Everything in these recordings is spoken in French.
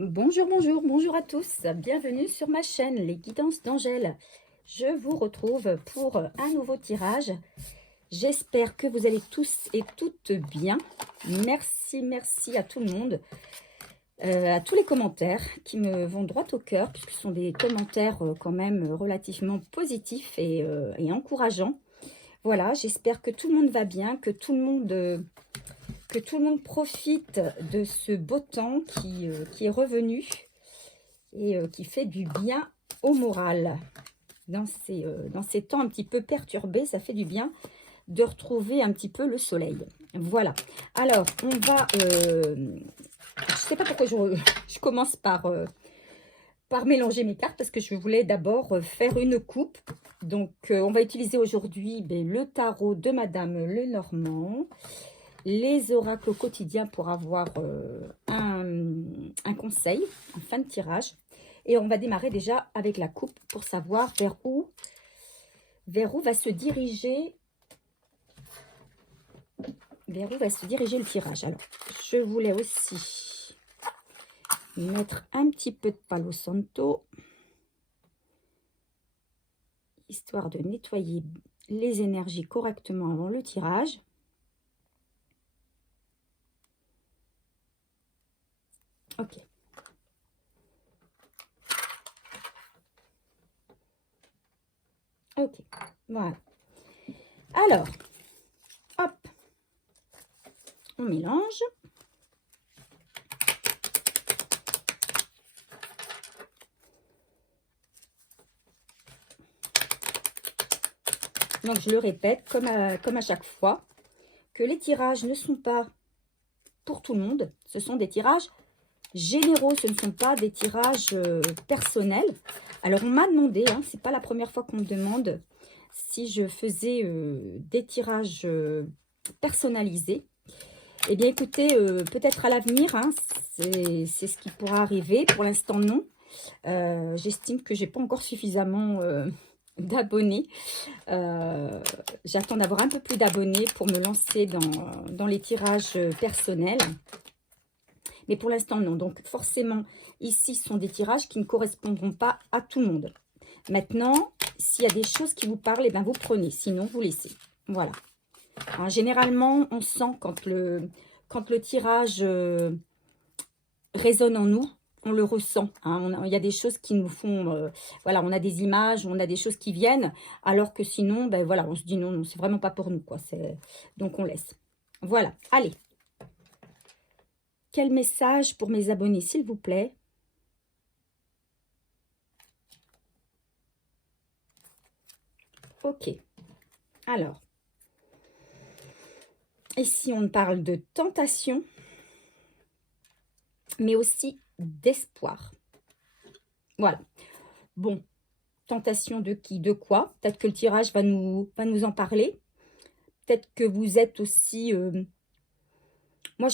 Bonjour, bonjour, bonjour à tous. Bienvenue sur ma chaîne Les Guidances d'Angèle. Je vous retrouve pour un nouveau tirage. J'espère que vous allez tous et toutes bien. Merci à tout le monde, à tous les commentaires qui me vont droit au cœur, puisque ce sont des commentaires quand même relativement positifs et encourageants. Voilà, j'espère que tout le monde va bien, que tout le monde profite de ce beau temps qui est revenu et qui fait du bien au moral. Dans ces temps un petit peu perturbés, ça fait du bien de retrouver un petit peu le soleil. Voilà. Alors, on va... je ne sais pas pourquoi je commence par mélanger mes cartes, parce que je voulais d'abord faire une coupe. Donc, on va utiliser aujourd'hui le tarot de Madame Lenormand, les oracles au quotidien pour avoir un conseil en fin de tirage. Et on va démarrer déjà avec la coupe pour savoir vers où va se diriger le tirage. Alors, je voulais aussi mettre un petit peu de Palo Santo, histoire de nettoyer les énergies correctement avant le tirage. Ok. Ok, voilà. Alors, hop, on mélange. Donc, je le répète, comme à chaque fois, que les tirages ne sont pas pour tout le monde. Ce sont des tirages généraux, ce ne sont pas des tirages personnels. Alors, on m'a demandé, hein, c'est pas la première fois qu'on me demande si je faisais des tirages personnalisés. Eh bien, écoutez, peut-être à l'avenir, hein, c'est ce qui pourra arriver. Pour l'instant, non. J'estime que j'ai pas encore suffisamment d'abonnés. J'attends d'avoir un peu plus d'abonnés pour me lancer dans les tirages personnels. Mais pour l'instant, non. Donc, forcément, ici, ce sont des tirages qui ne correspondront pas à tout le monde. Maintenant, s'il y a des choses qui vous parlent, eh bien, vous prenez. Sinon, vous laissez. Voilà. Alors, généralement, on sent quand le tirage résonne en nous, on le ressent. Hein. Il y a des choses qui nous font... voilà, on a des images, on a des choses qui viennent, alors que sinon, ben voilà, on se dit non, c'est vraiment pas pour nous, quoi. Donc, on laisse. Voilà, allez. Quel message pour mes abonnés, s'il vous plaît? Ok. Alors, ici, on parle de tentation, mais aussi d'espoir. Voilà. Bon, tentation de qui, de quoi? Peut-être que le tirage va nous en parler. Peut-être que vous êtes aussi... moi,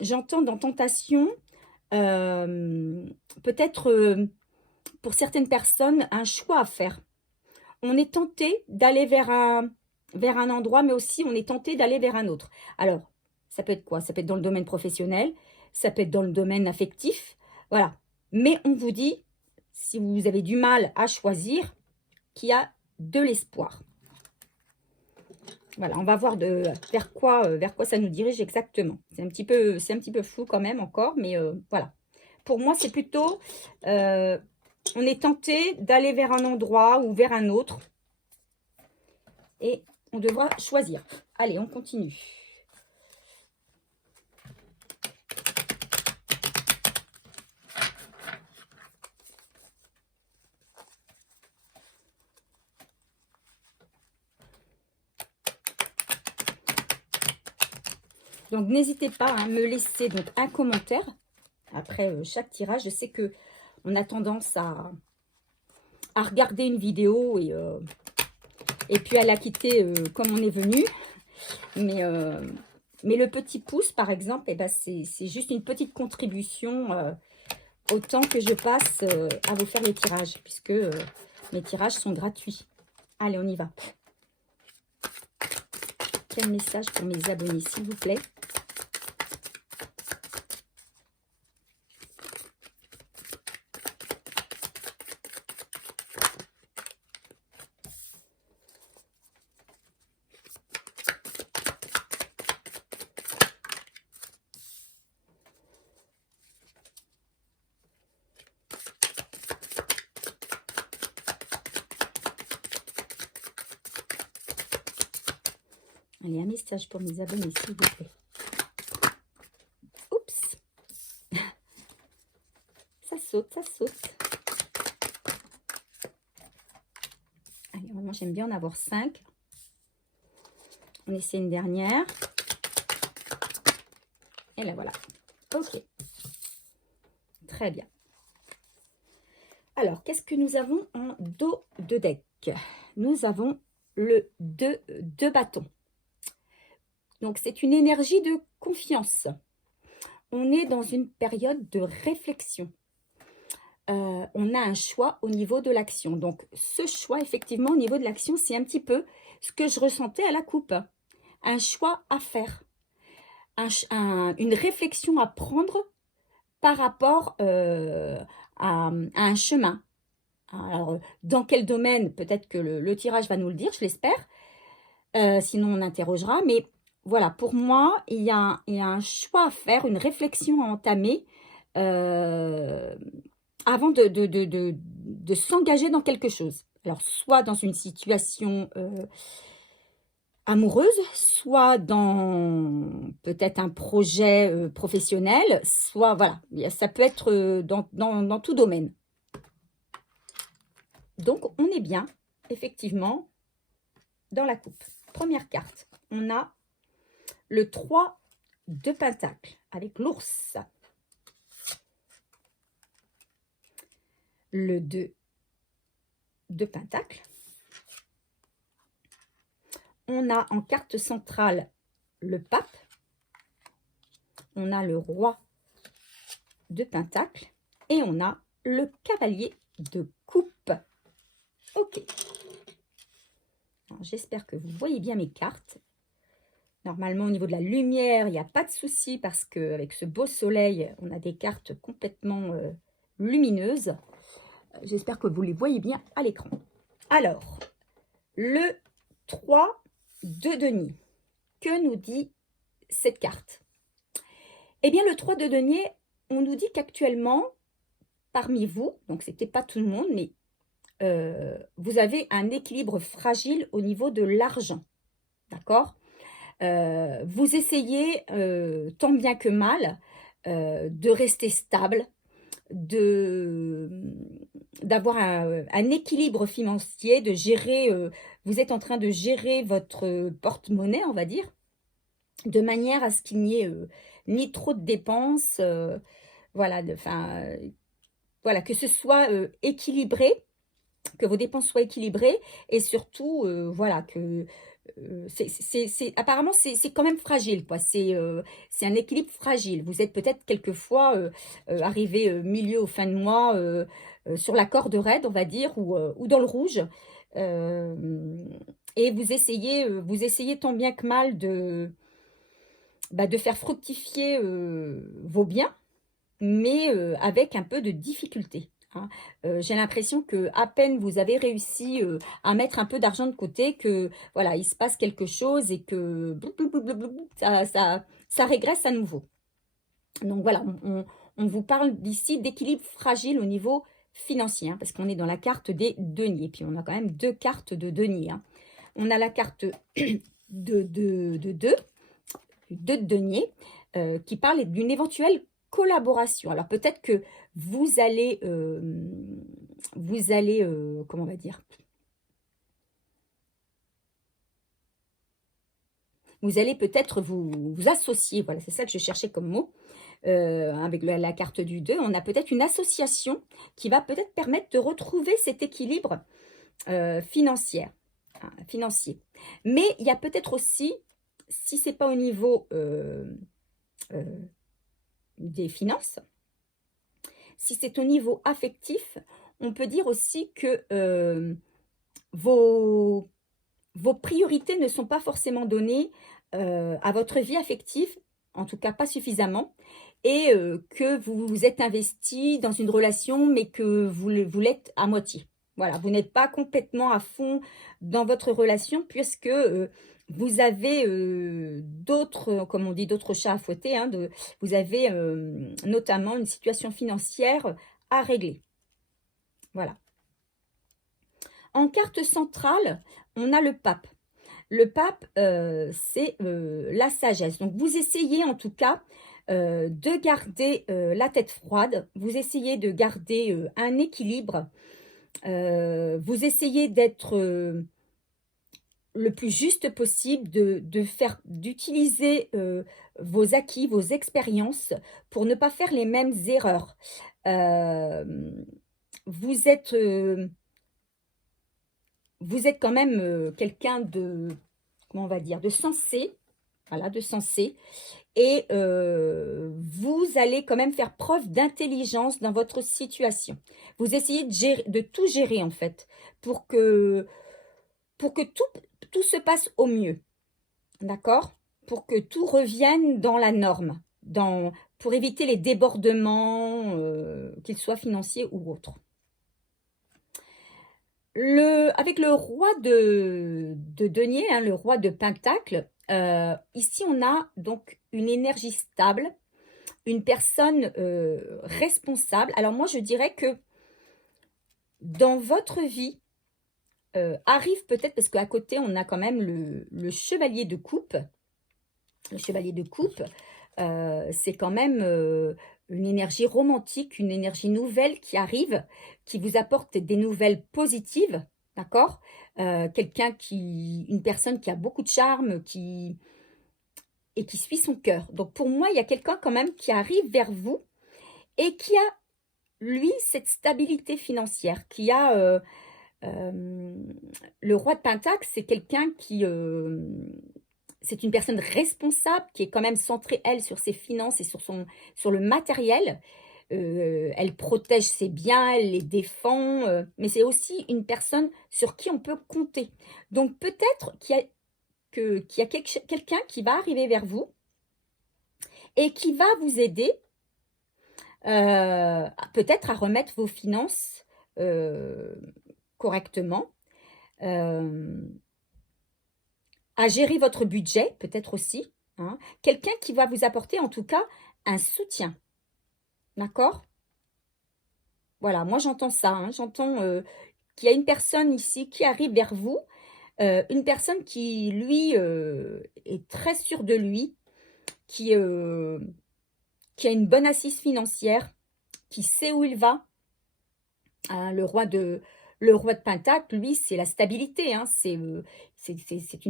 j'entends dans tentation, peut-être pour certaines personnes, un choix à faire. On est tenté d'aller vers un endroit, mais aussi on est tenté d'aller vers un autre. Alors, ça peut être quoi? Ça peut être dans le domaine professionnel, ça peut être dans le domaine affectif, voilà. Mais on vous dit, si vous avez du mal à choisir, qu'il y a de l'espoir. Voilà, on va voir vers quoi ça nous dirige exactement. C'est un petit peu flou quand même encore, mais voilà. Pour moi, c'est plutôt, on est tenté d'aller vers un endroit ou vers un autre. Et on devra choisir. Allez, on continue. Donc, n'hésitez pas à me laisser donc, un commentaire après chaque tirage. Je sais que on a tendance à regarder une vidéo et puis à la quitter comme on est venu. Mais le petit pouce, par exemple, eh ben, c'est juste une petite contribution au temps que je passe à vous faire les tirages, puisque mes tirages sont gratuits. Allez, on y va. Quel message pour mes abonnés, s'il vous plaît? Allez, un message pour mes abonnés, s'il vous plaît. Oups. Ça saute, ça saute. Allez, moi, j'aime bien en avoir 5. On essaie une dernière. Et là, voilà. Ok. Très bien. Alors, qu'est-ce que nous avons en dos de deck? Nous avons le 2 de bâton. Donc, c'est une énergie de confiance. On est dans une période de réflexion. On a un choix au niveau de l'action. Donc, ce choix, effectivement, au niveau de l'action, c'est un petit peu ce que je ressentais à la coupe. Un choix à faire. Une réflexion à prendre par rapport à un chemin. Alors, dans quel domaine? Peut-être que le tirage va nous le dire, je l'espère. Sinon, on interrogera. Mais voilà, pour moi, il y a un choix à faire, une réflexion à entamer avant de s'engager dans quelque chose. Alors, soit dans une situation amoureuse, soit dans peut-être un projet professionnel, soit, voilà, ça peut être dans tout domaine. Donc, on est bien, effectivement, dans la coupe. Première carte, on a le 3 de Pentacle avec l'ours. Le 2 de Pentacle. On a en carte centrale le pape. On a le roi de Pentacle. Et on a le cavalier de coupe. Ok. J'espère que vous voyez bien mes cartes. Normalement, au niveau de la lumière, il n'y a pas de souci parce qu'avec ce beau soleil, on a des cartes complètement lumineuses. J'espère que vous les voyez bien à l'écran. Alors, le 3 de denier. Que nous dit cette carte? Eh bien, le 3 de denier, on nous dit qu'actuellement, parmi vous, donc c'était pas tout le monde, mais vous avez un équilibre fragile au niveau de l'argent. D'accord? Vous essayez, tant bien que mal, de rester stable, d'avoir un équilibre financier, de gérer, vous êtes en train de gérer votre porte-monnaie, on va dire, de manière à ce qu'il n'y ait ni trop de dépenses, voilà, voilà, que ce soit équilibré, que vos dépenses soient équilibrées et surtout, voilà, que apparemment, c'est quand même fragile, quoi. C'est un équilibre fragile. Vous êtes peut-être quelquefois arrivé milieu ou fin de mois sur la corde raide, on va dire, ou dans le rouge. Euh, et vous essayez tant bien que mal de faire fructifier vos biens, mais avec un peu de difficulté. Hein. J'ai l'impression que à peine vous avez réussi à mettre un peu d'argent de côté, que voilà, il se passe quelque chose et que ça régresse à nouveau. Donc voilà, on vous parle d'ici d'équilibre fragile au niveau financier, hein, parce qu'on est dans la carte des deniers. Puis on a quand même 2 cartes de deniers. Hein. On a la carte de 2 de denier qui parle d'une éventuelle collaboration. Alors peut-être que vous allez, comment on va dire, vous allez peut-être vous associer, voilà, c'est ça que je cherchais comme mot, avec la carte du 2, on a peut-être une association qui va peut-être permettre de retrouver cet équilibre financier. Mais il y a peut-être aussi, si ce n'est pas au niveau des finances, si c'est au niveau affectif, on peut dire aussi que vos priorités ne sont pas forcément données à votre vie affective, en tout cas pas suffisamment, et que vous vous êtes investi dans une relation, mais que vous l'êtes à moitié. Voilà, vous n'êtes pas complètement à fond dans votre relation, puisque vous avez d'autres, comme on dit, d'autres chats à fouetter. Hein, vous avez notamment une situation financière à régler. Voilà. En carte centrale, on a le pape. Le pape, c'est la sagesse. Donc, vous essayez en tout cas de garder la tête froide. Vous essayez de garder un équilibre. Vous essayez d'être le plus juste possible, d'utiliser vos acquis, vos expériences pour ne pas faire les mêmes erreurs. Euh, vous êtes, euh, vous êtes quand même quelqu'un de, comment on va dire, de sensé, voilà, de sensé, et vous allez quand même faire preuve d'intelligence dans votre situation. Vous essayez de tout gérer en fait, pour que tout se passe au mieux, d'accord? Pour que tout revienne dans la norme, pour éviter les débordements, qu'ils soient financiers ou autres. Avec le roi de denier, hein, le roi de pentacle, ici on a donc une énergie stable, une personne responsable. Alors moi je dirais que dans votre vie, arrive peut-être, parce qu'à côté on a quand même le chevalier de coupe. Le chevalier de coupe, c'est quand même une énergie romantique, une énergie nouvelle qui arrive, qui vous apporte des nouvelles positives, d'accord? Une personne qui a beaucoup de charme, et qui suit son cœur. Donc pour moi, il y a quelqu'un quand même qui arrive vers vous et qui a, lui, cette stabilité financière, qui a le roi de Pentacle, c'est quelqu'un qui, c'est une personne responsable qui est quand même centrée, elle, sur ses finances et sur le matériel. Elle protège ses biens, elle les défend, mais c'est aussi une personne sur qui on peut compter. Donc peut-être qu'il y a quelqu'un qui va arriver vers vous et qui va vous aider peut-être à remettre vos finances correctement, à gérer votre budget peut-être aussi, hein. Quelqu'un qui va vous apporter en tout cas un soutien, d'accord? Voilà, moi j'entends ça, hein. J'entends qu'il y a une personne ici qui arrive vers vous, une personne qui, lui, est très sûr de lui, qui, euh, qui a une bonne assise financière, qui sait où il va, hein. Le roi de Pentacle, lui, c'est la stabilité, hein. C'est une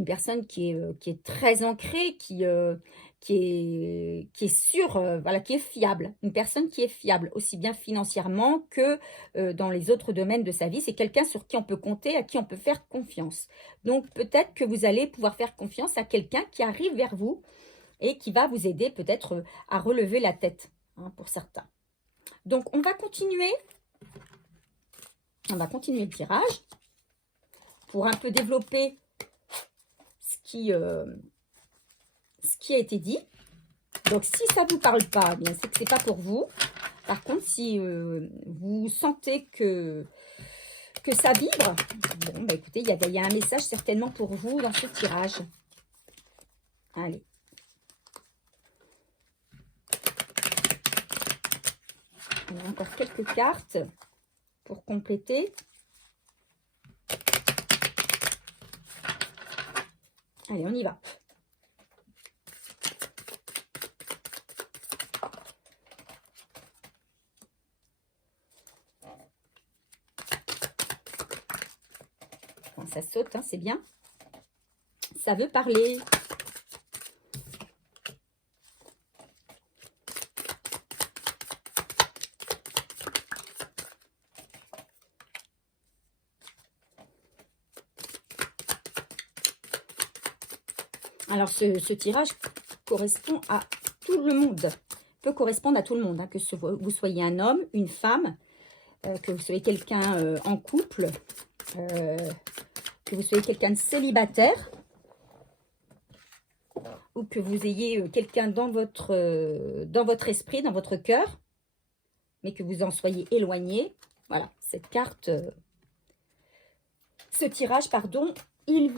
personne qui est très ancrée, qui est sûre, voilà, qui est fiable. Une personne qui est fiable, aussi bien financièrement que dans les autres domaines de sa vie. C'est quelqu'un sur qui on peut compter, à qui on peut faire confiance. Donc, peut-être que vous allez pouvoir faire confiance à quelqu'un qui arrive vers vous et qui va vous aider peut-être à relever la tête, hein, pour certains. Donc, on va continuer le tirage pour un peu développer ce qui a été dit. Donc, si ça ne vous parle pas, bien c'est que ce n'est pas pour vous. Par contre, si vous sentez que ça vibre, bon, bah, écoutez, il y a un message certainement pour vous dans ce tirage. Allez. On a encore quelques cartes pour compléter. Allez, on y va. Enfin, ça saute, hein, c'est bien. Ça veut parler. Alors, ce tirage correspond à tout le monde. Peut correspondre à tout le monde, hein, que vous soyez un homme, une femme, que vous soyez quelqu'un en couple, que vous soyez quelqu'un de célibataire, ou que vous ayez quelqu'un dans votre esprit, dans votre cœur, mais que vous en soyez éloigné. Voilà, cette carte, ce tirage, pardon, il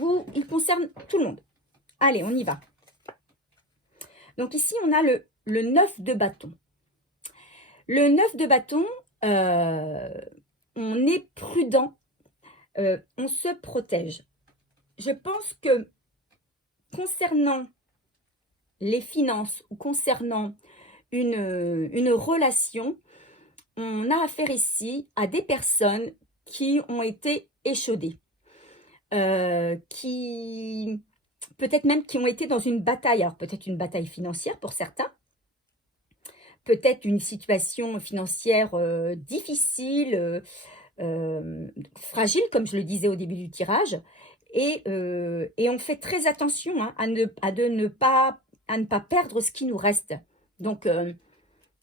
concerne tout le monde. Allez, on y va. Donc ici, on a le 9 de bâton. Le 9 de bâton, on est prudent, on se protège. Je pense que concernant les finances ou concernant une relation, on a affaire ici à des personnes qui ont été échaudées, qui peut-être même qui ont été dans une bataille, alors peut-être une bataille financière pour certains, peut-être une situation financière difficile, fragile, comme je le disais au début du tirage, et on fait très attention hein, à ne pas perdre ce qui nous reste. Donc,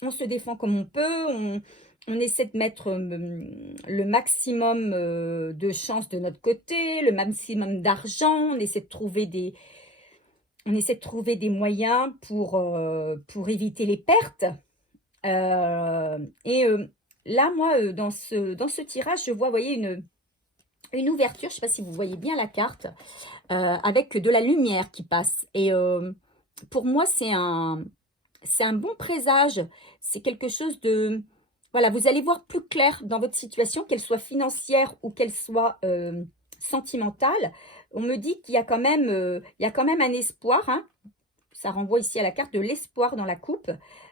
on se défend comme on peut, on essaie de mettre le maximum de chances de notre côté, le maximum d'argent, on essaie de trouver des moyens pour éviter les pertes. Là, moi, dans ce tirage, je vois, vous voyez, une ouverture, je ne sais pas si vous voyez bien la carte, avec de la lumière qui passe. Et pour moi, c'est un bon présage, c'est quelque chose de... Voilà, vous allez voir plus clair dans votre situation, qu'elle soit financière ou qu'elle soit sentimentale. On me dit qu'il y a quand même, un espoir, hein. Ça renvoie ici à la carte de l'espoir dans la coupe.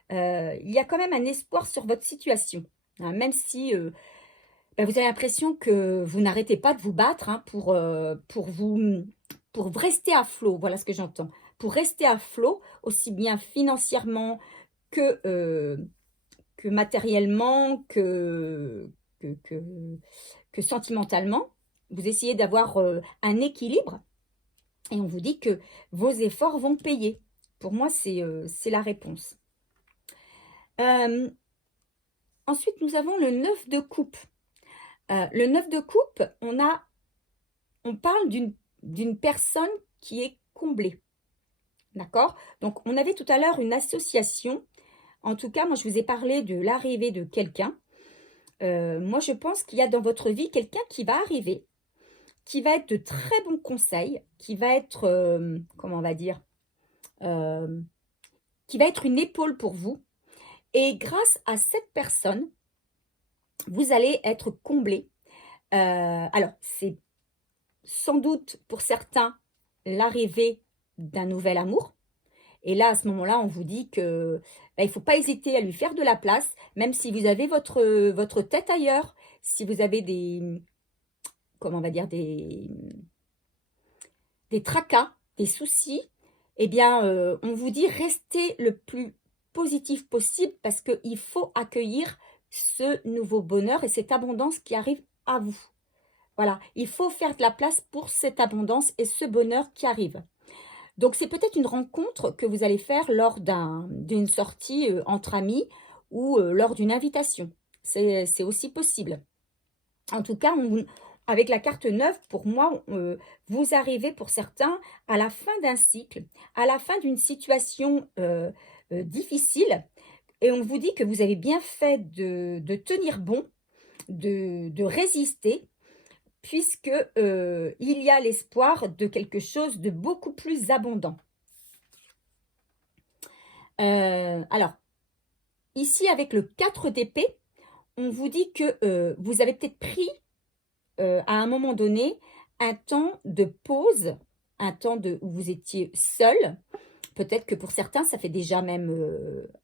Il y a quand même un espoir sur votre situation, hein, même si vous avez l'impression que vous n'arrêtez pas de vous battre hein, pour rester à flot. Voilà ce que j'entends. Pour rester à flot, aussi bien financièrement que matériellement, que sentimentalement. Vous essayez d'avoir un équilibre et on vous dit que vos efforts vont payer. Pour moi, c'est la réponse. Ensuite, nous avons le 9 de coupe. Le 9 de coupe, on parle d'une personne qui est comblée. D'accord? Donc, on avait tout à l'heure une association. En tout cas, moi, je vous ai parlé de l'arrivée de quelqu'un. Moi, je pense qu'il y a dans votre vie quelqu'un qui va arriver, qui va être de très bons conseils, qui va être, comment on va dire, qui va être une épaule pour vous. Et grâce à cette personne, vous allez être comblé. Alors, c'est sans doute pour certains l'arrivée d'un nouvel amour. Et là, à ce moment-là, on vous dit que il ne faut pas hésiter à lui faire de la place, même si vous avez votre tête ailleurs, si vous avez comment on va dire, des tracas, des soucis, eh bien, on vous dit restez le plus positif possible parce qu'il faut accueillir ce nouveau bonheur et cette abondance qui arrive à vous. Voilà, il faut faire de la place pour cette abondance et ce bonheur qui arrive. Donc, c'est peut-être une rencontre que vous allez faire lors d'une sortie entre amis ou lors d'une invitation. C'est aussi possible. En tout cas, avec la carte 9, pour moi, vous arrivez pour certains à la fin d'un cycle, à la fin d'une situation difficile. Et on vous dit que vous avez bien fait de tenir bon, de résister, puisque il y a l'espoir de quelque chose de beaucoup plus abondant. Alors, ici, avec le 4 d'épée, on vous dit que vous avez peut-être pris, à un moment donné, un temps de pause, un temps où vous étiez seul. Peut-être que pour certains, ça fait déjà même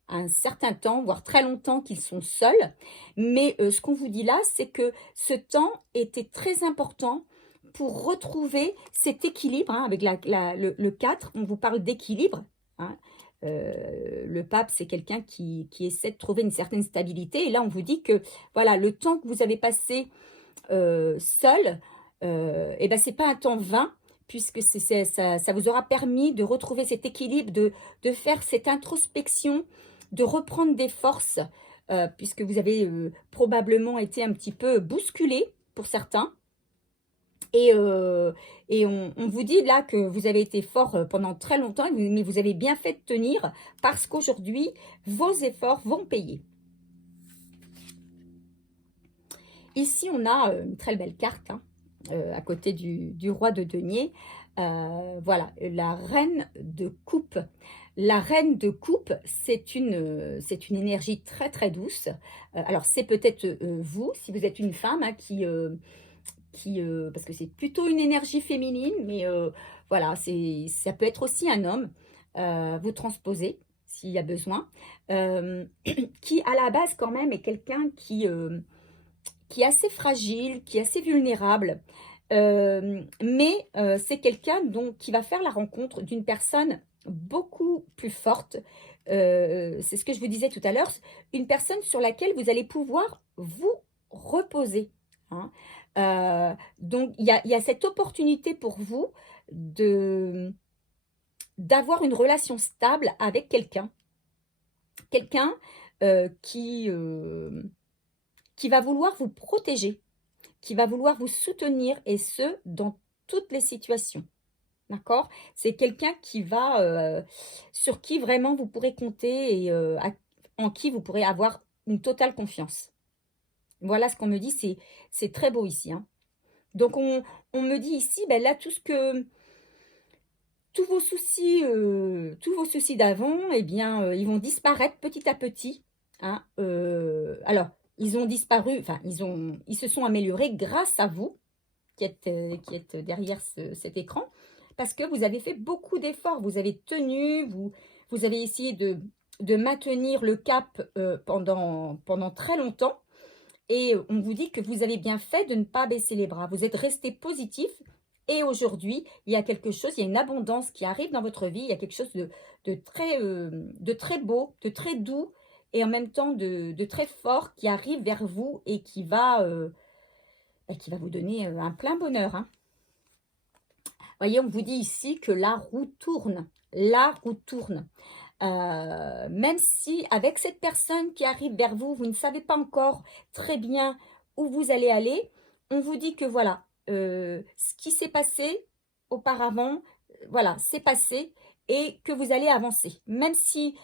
un certain temps, voire très longtemps qu'ils sont seuls. Mais ce qu'on vous dit là, c'est que ce temps était très important pour retrouver cet équilibre. Hein, avec le 4, on vous parle d'équilibre. Hein. Le pape, c'est quelqu'un qui essaie de trouver une certaine stabilité. Et là, on vous dit que voilà, le temps que vous avez passé seul, et ben, c'est pas un temps vain, puisque ça vous aura permis de retrouver cet équilibre, de faire cette introspection, de reprendre des forces, puisque vous avez probablement été un petit peu bousculé pour certains. Et on vous dit là que vous avez été fort pendant très longtemps, mais vous avez bien fait de tenir, parce qu'aujourd'hui, vos efforts vont payer. Ici, on a une très belle carte, hein, à côté du roi de denier. Voilà, la reine de coupe. La reine de coupe, c'est une énergie très très douce. Alors, c'est peut-être vous, si vous êtes une femme, hein, parce que c'est plutôt une énergie féminine, mais voilà, ça peut être aussi un homme, vous transposez s'il y a besoin, qui à la base quand même est quelqu'un qui est assez fragile, qui est assez vulnérable, mais c'est quelqu'un qui va faire la rencontre d'une personne beaucoup plus forte. C'est ce que je vous disais tout à l'heure, une personne sur laquelle vous allez pouvoir vous reposer, hein. Donc il y a cette opportunité pour vous de d'avoir une relation stable avec quelqu'un. Quelqu'un euh, qui, euh, qui va vouloir vous protéger, qui va vouloir vous soutenir et ce, dans toutes les situations. D'accord? C'est quelqu'un sur qui vraiment vous pourrez compter et en qui vous pourrez avoir une totale confiance. Voilà ce qu'on me dit, c'est très beau ici, hein. Donc on me dit ici, ben là, tous vos soucis d'avant, eh bien, ils vont disparaître petit à petit, hein. Alors, ils ont disparu, enfin, ils se sont améliorés grâce à vous qui êtes derrière cet écran, parce que vous avez fait beaucoup d'efforts, vous avez tenu, vous avez essayé de maintenir le cap pendant très longtemps, et on vous dit que vous avez bien fait de ne pas baisser les bras, vous êtes resté positif, et aujourd'hui, il y a quelque chose, il y a une abondance qui arrive dans votre vie, il y a quelque chose de très beau, de très doux, et en même temps de très fort qui arrive vers vous et qui va vous donner un plein bonheur, hein. Voyez, on vous dit ici que la roue tourne. La roue tourne. Même si avec cette personne qui arrive vers vous, vous ne savez pas encore très bien où vous allez aller, on vous dit que voilà, ce qui s'est passé auparavant, voilà, c'est passé et que vous allez avancer. Même si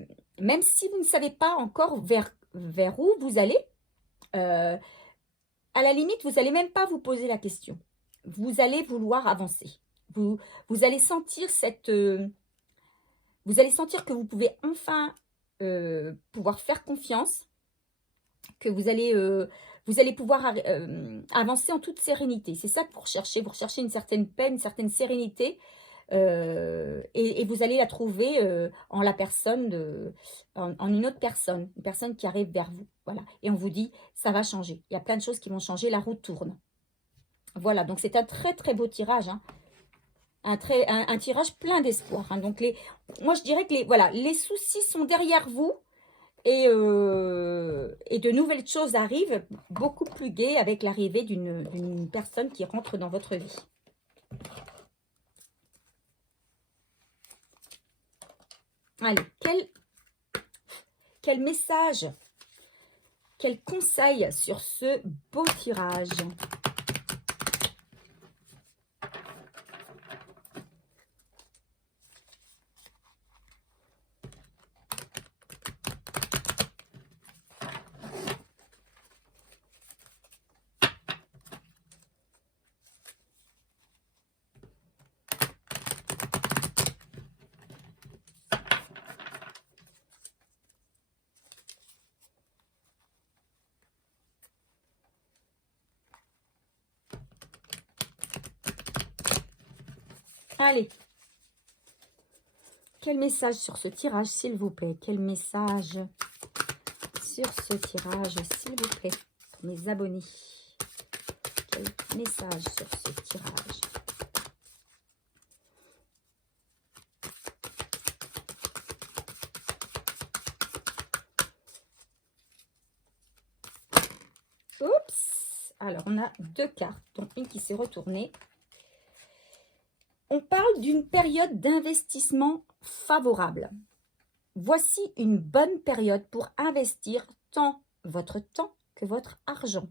vous ne savez pas encore vers où vous allez, euh, à la limite, vous n'allez même pas vous poser la question. Vous allez vouloir avancer. Vous, vous allez sentir vous allez sentir que vous pouvez enfin pouvoir faire confiance, que vous allez pouvoir avancer en toute sérénité. C'est ça que vous recherchez. Vous recherchez une certaine paix, une certaine sérénité. Et vous allez la trouver en la personne, en une autre personne, une personne qui arrive vers vous. Voilà. Et on vous dit, ça va changer. Il y a plein de choses qui vont changer. La roue tourne. Voilà. Donc, c'est un très, très beau tirage, hein. Un tirage plein d'espoir, hein. Donc, moi, je dirais que voilà, les soucis sont derrière vous et de nouvelles choses arrivent beaucoup plus gaies avec l'arrivée d'une personne qui rentre dans votre vie. Allez, quel message, quel conseil sur ce beau tirage? Allez, quel message sur ce tirage, s'il vous plaît? Quel message sur ce tirage, s'il vous plaît, pour mes abonnés? Quel message sur ce tirage? Oups! Alors, on a deux cartes, dont une qui s'est retournée. On parle d'une période d'investissement favorable. Voici une bonne période pour investir tant votre temps que votre argent.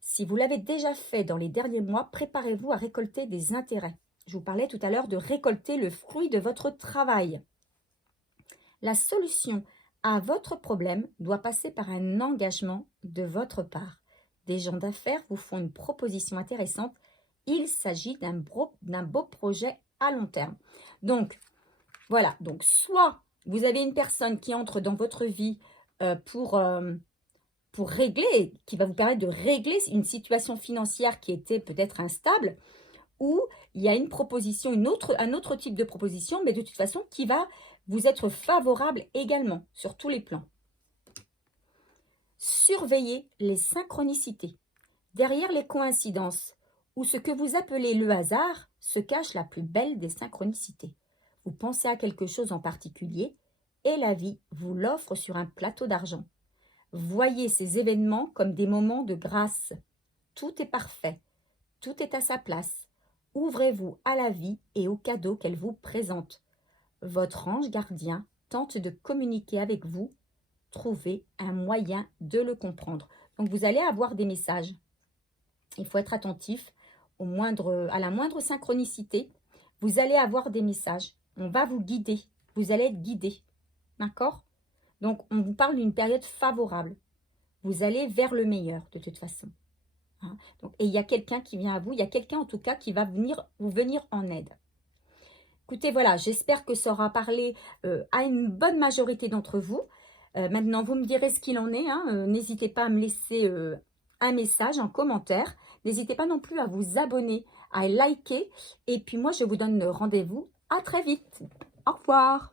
Si vous l'avez déjà fait dans les derniers mois, préparez-vous à récolter des intérêts. Je vous parlais tout à l'heure de récolter le fruit de votre travail. La solution à votre problème doit passer par un engagement de votre part. Des gens d'affaires vous font une proposition intéressante. Il s'agit d'un beau projet à long terme. Donc, voilà. Donc, soit vous avez une personne qui entre dans votre vie pour pour régler, qui va vous permettre de régler une situation financière qui était peut-être instable, ou il y a une proposition, un autre type de proposition, mais de toute façon qui va vous être favorable également sur tous les plans. Surveillez les synchronicités. Derrière les coïncidences ou ce que vous appelez le hasard se cache la plus belle des synchronicités. Vous pensez à quelque chose en particulier et la vie vous l'offre sur un plateau d'argent. Voyez ces événements comme des moments de grâce. Tout est parfait, tout est à sa place. Ouvrez-vous à la vie et aux cadeaux qu'elle vous présente. Votre ange gardien tente de communiquer avec vous. Trouvez un moyen de le comprendre. Donc vous allez avoir des messages. Il faut être attentif à la moindre synchronicité. Vous allez avoir des messages. On va vous guider. Vous allez être guidé. D'accord? Donc, on vous parle d'une période favorable. Vous allez vers le meilleur, de toute façon. Hein? Donc, et il y a quelqu'un qui vient à vous. Il y a quelqu'un, en tout cas, qui va vous venir en aide. Écoutez, voilà, j'espère que ça aura parlé à une bonne majorité d'entre vous. Maintenant, vous me direz ce qu'il en est. Hein. N'hésitez pas à me laisser un message, un commentaire. N'hésitez pas non plus à vous abonner, à liker. Et puis moi, je vous donne rendez-vous à très vite. Au revoir.